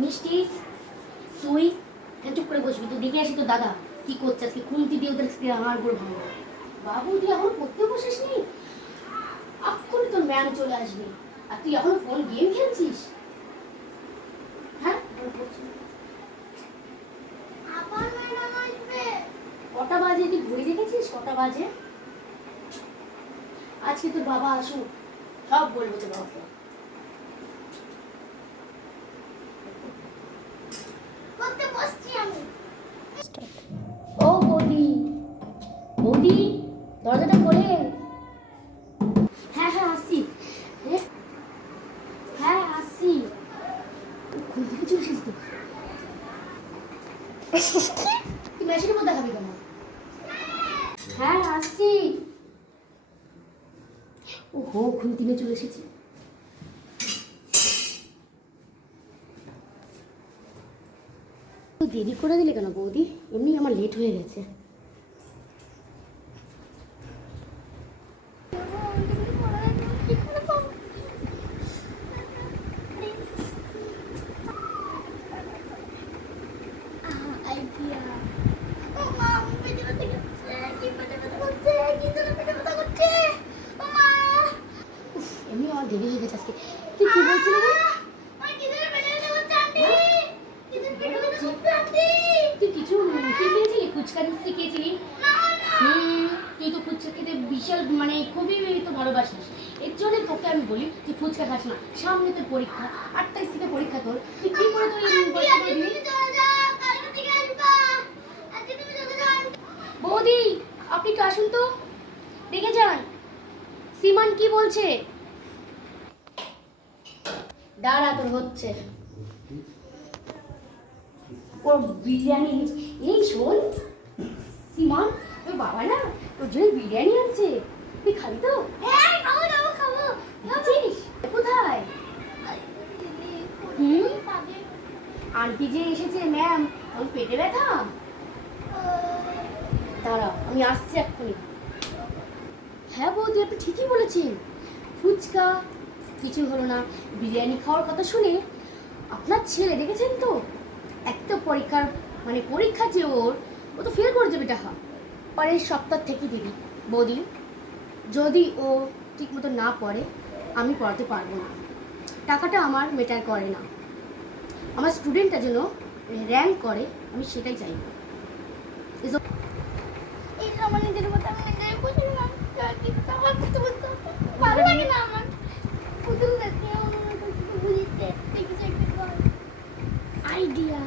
মিষ্টি তুই চুপ করে বসবি, তুই দেখে আসি তো দাদা কি করছে আজকে, খুন্তি দিয়ে ওদের আমার করে ভাঙবো। বাবু তুই এখন পড়তে বসিস নি, এক্ষুনি তোর ম্যাম চলে আসবে আর তুই এখনো ফোন গেম খেলছিস। হ্যাঁ কটা বাজে তুই ঘুরে দেখেছিস কটা বাজে? আজকে তোর বাবা আসুক সব বলবো তোর বাবাকে। ও বৌদি, বৌদি দরজাটা খোলেন। হ্যাঁ হ্যাঁ আসছি, হ্যাঁ আসছি। খুলতে কিছু এসেছিস তো? তুই মেশিনের মধ্যে দেখাবি কেন? হ্যাঁ আসছি। ওহো খুন্তি নিয়ে চলে এসেছি। দেরি করে দিলে কেন বৌদি? এমনি আমার লেট হয়ে গেছে। এমনি আমার দেরি হয়ে গেছে আজকে। তুই কি বলছিলি রে? তুই কিছু কি খেয়েছিলি? ফুচকা দিচ্ছি খেয়েছিলি? তুই তো ফুচকা খেতে বিশাল মানে খুবই তো ভালোবাসিস, এর জন্য তোকে আমি বলি তুই ফুচকা খাস না। সামনে তোর পরীক্ষা, 8 তারিখ থেকে পরীক্ষা তোর, তুই কি করে তুই বৌদি আপনি একটু আসুন তো, দেখে যান সিমান কি বলছে। দাঁড়া তোর হচ্ছে ওর বিরিয়ানি। এই শোন সিমান, তোর বাবা না তোর জন্য বিরিয়ানি আনছে, তুই খাবি তো? হ্যাঁ খাবো খাবো খাবো। খাচ্ছিস কোথায়? আন্টি যে এসেছে ম্যাম, ওর পেটে ব্যথা। দাঁড়া আমি আসছি এক্ষুনি। হ্যাঁ বৌদি আপনি ঠিকই বলেছেন, ফুচকা কিছু হলো না, বিরিয়ানি খাওয়ার কথা শুনে আপনার ছেলে দেখেছেন তো একটা পরীক্ষার মানে পরীক্ষা যে ওর, ও তো ফেল করে যাবে টাকা। পরের সপ্তাহ থেকে দিবি বৌদি, যদি ও ঠিক মতো না পড়ে আমি পড়াতে পারবো না। টাকাটা আমার ম্যাটার করে না, আমার স্টুডেন্টটা যেন র্যাঙ্ক করে আমি সেটাই চাইব। আইডিয়া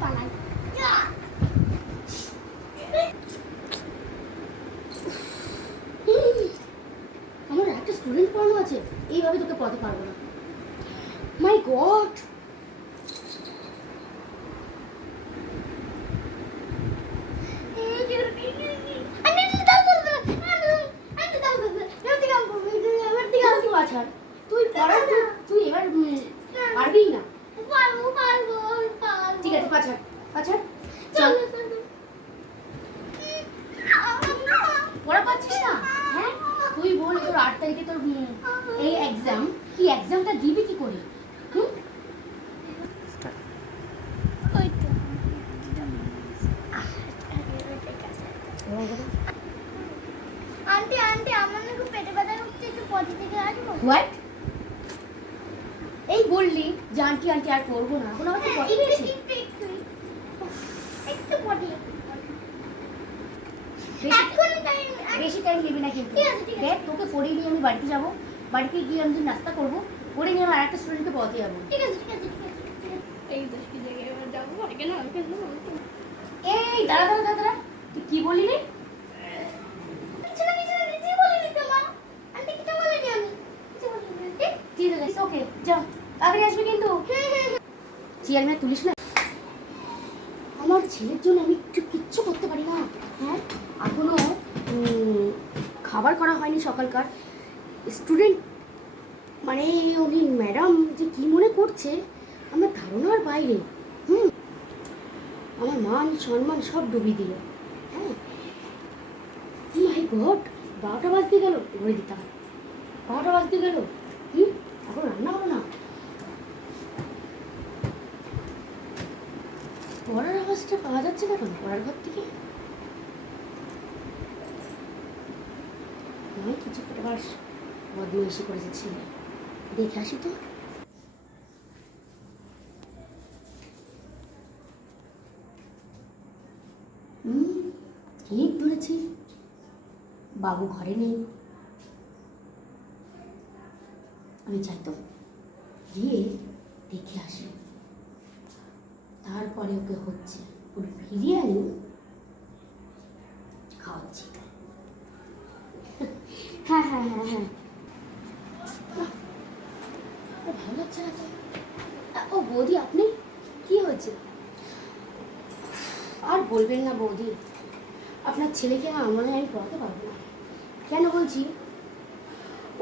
পালাই আমার একটা স্টুডেন্ট পড়ানো আছে, এইভাবে তোকে পড়াতে পারবো না। মাই গড তুই পড়া, তুই এবার পারবি না। ঠিক আছে পাছাড় পাছাড় চল। পড়া পাচ্ছিস না? হ্যাঁ তুই বল তোর 8 তারিখে তোর এই এক্সাম, তুই এক্সামটা দিবি কি করে? আন্টি আন্টি আমার না খুব পেটে ব্যথা করছে, একটু পটি থেকে আসবো? হোয়াট? এই বললি যে আন্টি আন্টি আর করবো না, এখন আমাকে পটি পেয়েছে। একটু পটি বেশি টাইম নেবি না কিন্তু। দেখ তোকে পড়িয়ে নিয়ে আমি বাড়িতে যাবো, বাড়িতে গিয়ে আমি নাস্তা করবো, করে নিয়ে আমার আরেকটা স্টুডেন্টকে পড়াতে যাবো। ঠিক আছে ঠিক আছে ঠিক আছে এই 10 কি জায়গায় এবার যাবো কেন এই দাঁড়া দাঁড়া দাঁড়া দাঁড়া, তুই কি বললি রে? কিছু না নিজে বলিনি তো মা, আন্টি কিছু বলিনি আমি, কিছু বলিনি। ঠিক আছে ওকে যা, তাড়াতাড়ি আসবি কিন্তু। চেয়ার মেয়ে তুলিস না। আমার ছেলের জন্য আমি কিচ্ছু করতে পারি না। হ্যাঁ এখনো খাবার করা হয়নি সকালকার। স্টুডেন্ট মানে উনি ম্যাডাম যে কি মনে করছে আমার ধারণার বাইরে। আমার মান সম্মান সব ডুবিয়ে দিল। হ্যাঁ মাই গড, 12টা বাজতে গেল, ঘরে দিতাম 12টা বাজতে গেল। এখন রান্না হলো না। আওয়াজটা পাওয়া যাচ্ছে না কেন পড়ার ঘর থেকে? নয় কিছু আবার বদমাইশি করেছে ছেলে, দেখে আসি তো। ঠিক ধরেছি, বাবু ঘরে নেই। আমি যাই তো, গিয়ে দেখে আসি, তারপরে ওকে হচ্ছে ওর বিরিয়ানি খাওয়াচ্ছি। হ্যাঁ হ্যাঁ হ্যাঁ হ্যাঁ, ভালো লাগছে না তো। ও বৌদি, আপনি কি হয়েছে? আর বলবেন না বৌদি, আপনার ছেলেকে না মনে হয় আমি পড়াতে পারবো না। কেন বলছি,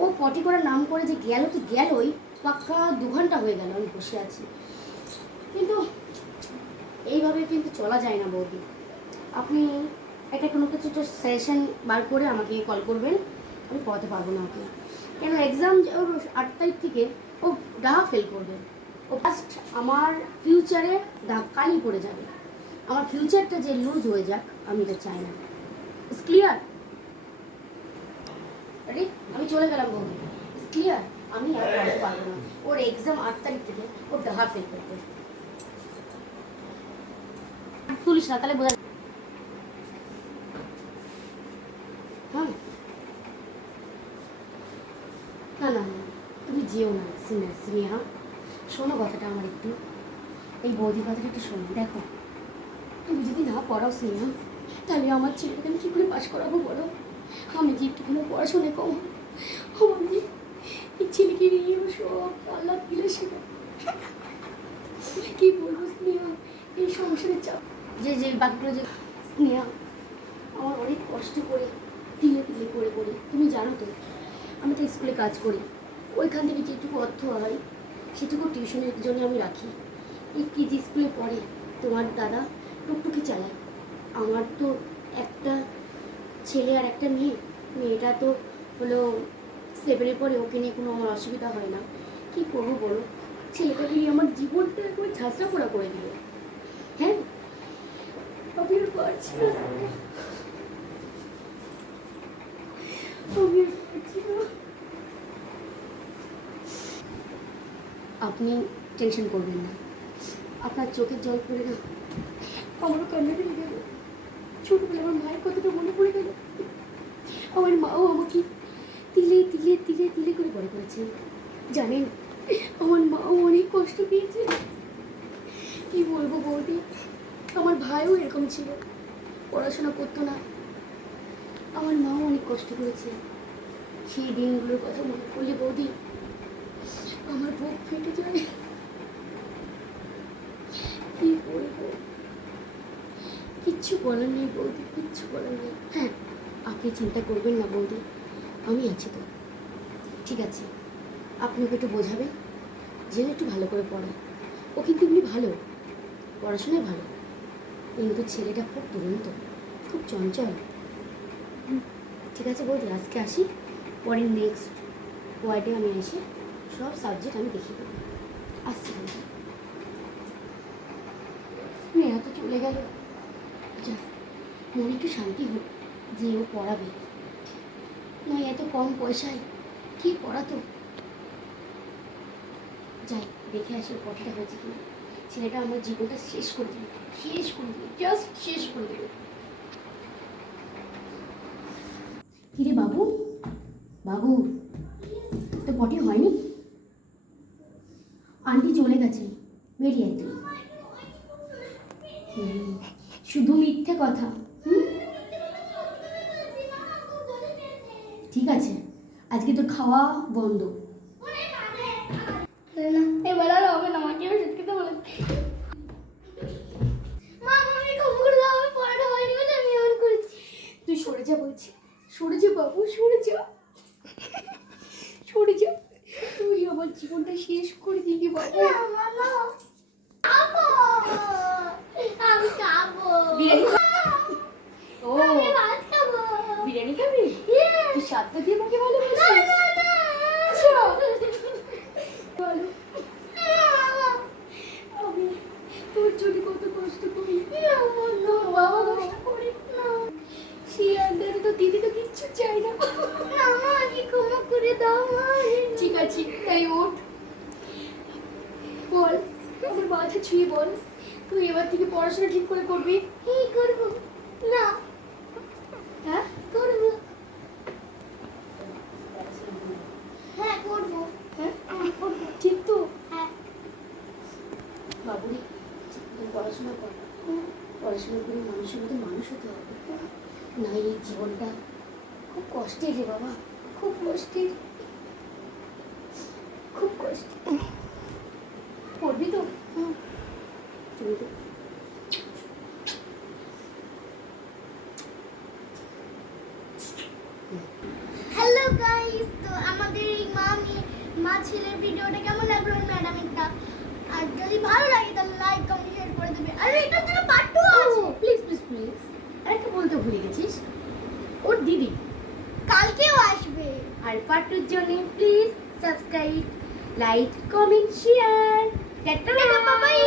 ও পটি করার নাম করে যে গেল তো গেলই, পাক্কা 2 ঘন্টা হয়ে গেল আমি বসে আছি। কিন্তু এইভাবে কিন্তু চলা যায় না বৌদি। আপনি একটা কোনো কিছু একটা সেশন বার করে আমাকে কল করবেন, আমি পড়াতে পারবো না ওকে। কেন এক্সাম ওর 8 তারিখ থেকে, ও ডাহা ফেল করবে। ও ফার্স্ট আমার ফিউচারে কালি পড়ে যাবে। আমার ফিউচারটা যে লুজ হয়ে যাক, আমি এটা চাই না। It's clear? আরে আমি চলে গেলাম বৌদি, ইটস ক্লিয়ার? আমি আর পড়াতে পারবো না। ওর এক্সাম 8 তারিখ থেকে, ও ডাহা ফেল করবে। তুলিস না, তাহলে বোঝা। হ্যাঁ, না না না, তুমি যেও না স্নেহা। শোনো কথাটা আমার একটু, এই বৌদি কথাটা একটু শোনো। দেখো, তুমি যদি না পড়াও স্নেহা, তাহলে আমার ছেলেকে আমি কী করে পাশ করাবো বলো? আমি যে একটুখানি পড়াশোনায় কম, আমার যে এই ছেলেকে নিয়ে আমার সব আল্লাহ দিলে সেটা কী বলবো স্নেহা, এই সংসারের চাপ যে যে বাকিগুলো যে স্নেহা, আমার অনেক কষ্ট করে তিলে তিলে করে করি। তুমি জানো তো, আমি তো স্কুলে কাজ করি, ওইখান থেকে যেটুকু অর্থ হয় সেটুকু টিউশনের জন্য আমি রাখি। এই কেজি স্কুলে পড়ে তোমার দাদা টুকটুকি চালায়। আমার তো একটা ছেলে আর একটা মেয়ে, মেয়েটা তো হলো 7-এ পড়ে, ওকে নিয়ে কোনো আমার অসুবিধা হয় না। কী করবো বলো, ছেলেটা নিয়ে আমার জীবনটা একবার ঝাঁঝরা পোড়া করে দিল। হ্যাঁ, আমি আর পারছি না, আমি আর পারছি না। আপনি টেনশন করবেন না, আপনার চোখের জল পড়ে না আমারও কান্না পেয়ে গেল। ছোটবেলা আমার মায়ের কথাটা মনে পড়ে গেল। আমার মাও আমাকে তিলে তিলে তিলে তিলে করে বড় করেছে। জানেন, আমার মাও অনেক কষ্ট পেয়েছে। কি বলবো বৌদি, আমার ভাইও এরকম ছিল, পড়াশোনা করতো না। আমার মাও অনেক কষ্ট করেছে। সেই দিনগুলোর কথা মনে পড়লে বৌদি আমার বুক ফেটে যায়। কি বলবো, কিচ্ছু বলার নেই বৌদি, কিচ্ছু বলার নেই। হ্যাঁ, আপনি চিন্তা করবেন না বৌদি, আমি আছি তো। ঠিক আছে, আপনি ওকে একটু বোঝাবেন, যেন একটু ভালো করে পড়ে। ও কিন্তু এমনি ভালো, পড়াশোনায় ভালো, কিন্তু ছেলেটা খুব দুরন্ত, খুব চঞ্চল। ঠিক আছে বৌদি, আজকে আসি, পরের নেক্সট ওয়ার্ডে আমি এসে সব সাবজেক্ট আমি দেখিয়ে দেবো। আসছি বৌদি। স্নেহা তো চলে গেল, যা মনে একটু শান্তি হোক যে ও পড়াবে, নয় এত কম পয়সায় কি পড়াতো। যাই দেখে আসি ওর পড়াটা হয়েছে কিনা। ছেলেটা আমার জীবনটা শেষ করে দিল, শেষ করে দিল, জাস্ট শেষ করে দিল। কিরে বাবু, বাবু তো পটি হয়নি? আন্টি চলে গেছে, বেরিয়ে তুই। শুধু মিথ্যে কথা। ঠিক আছে, আজকে তোর খাওয়া বন্ধ। এবার আর হবে না, মাকে ওষুধ খেতে বলে। মা, আমি ক্ষমা করে দাও, আমি পড়াটা হয়নি বলে আমি এমন করেছি। তুই সরে যা বলছি, সরে যা বাবু, সরে যা, সরে যা। তুই আমার জীবনটা শেষ করে দিবি বাবু। আমি খাবো বিরিয়ানি ও, আমি ভাত খাবো। বিরিয়ানি খাবি? তুই সাতটা দিয়ে আমাকে ভালোবাসিস? বলো, আমি তোর জন্য কত কষ্ট করি। আছি, তাই ওঠ। বল, আমার মাথা ছুঁয়ে বল, তুই এবার থেকে পড়াশোনা ঠিক করে করবি? এই করব না হ্যাঁ, করব হ্যাঁ করব হ্যাঁ, হ্যাঁ করব ঠিক তো? হ্যাঁ বাবুরে, তুই পড়াশোনা কর, পড়াশোনা করে মানুষের মতো মানুষ হতে হবে, না এই জীবনটা খুব কষ্টের রে বাবা, খুব কষ্টের, খুব কষ্টের। পড়বি তো? চলি তো। হ্যালো গাইস, তো আমাদের এই মা ছেলের ভিডিওটা কেমন লাগলো ম্যাডামেরটা? আর যদি ভালো লাগে তাহলে লাইক কমেন্ট শেয়ার করে দেবে। আর এটার জন্য পার্ট 2 আছে। প্লিজ প্লিজ প্লিজ, আরেকটা বলতে ভুলে গেছিস, ওর দিদি কালকেও আসবে। আর পার্টুর জন্য please subscribe, like, comment, share. Tata, tata, bye bye.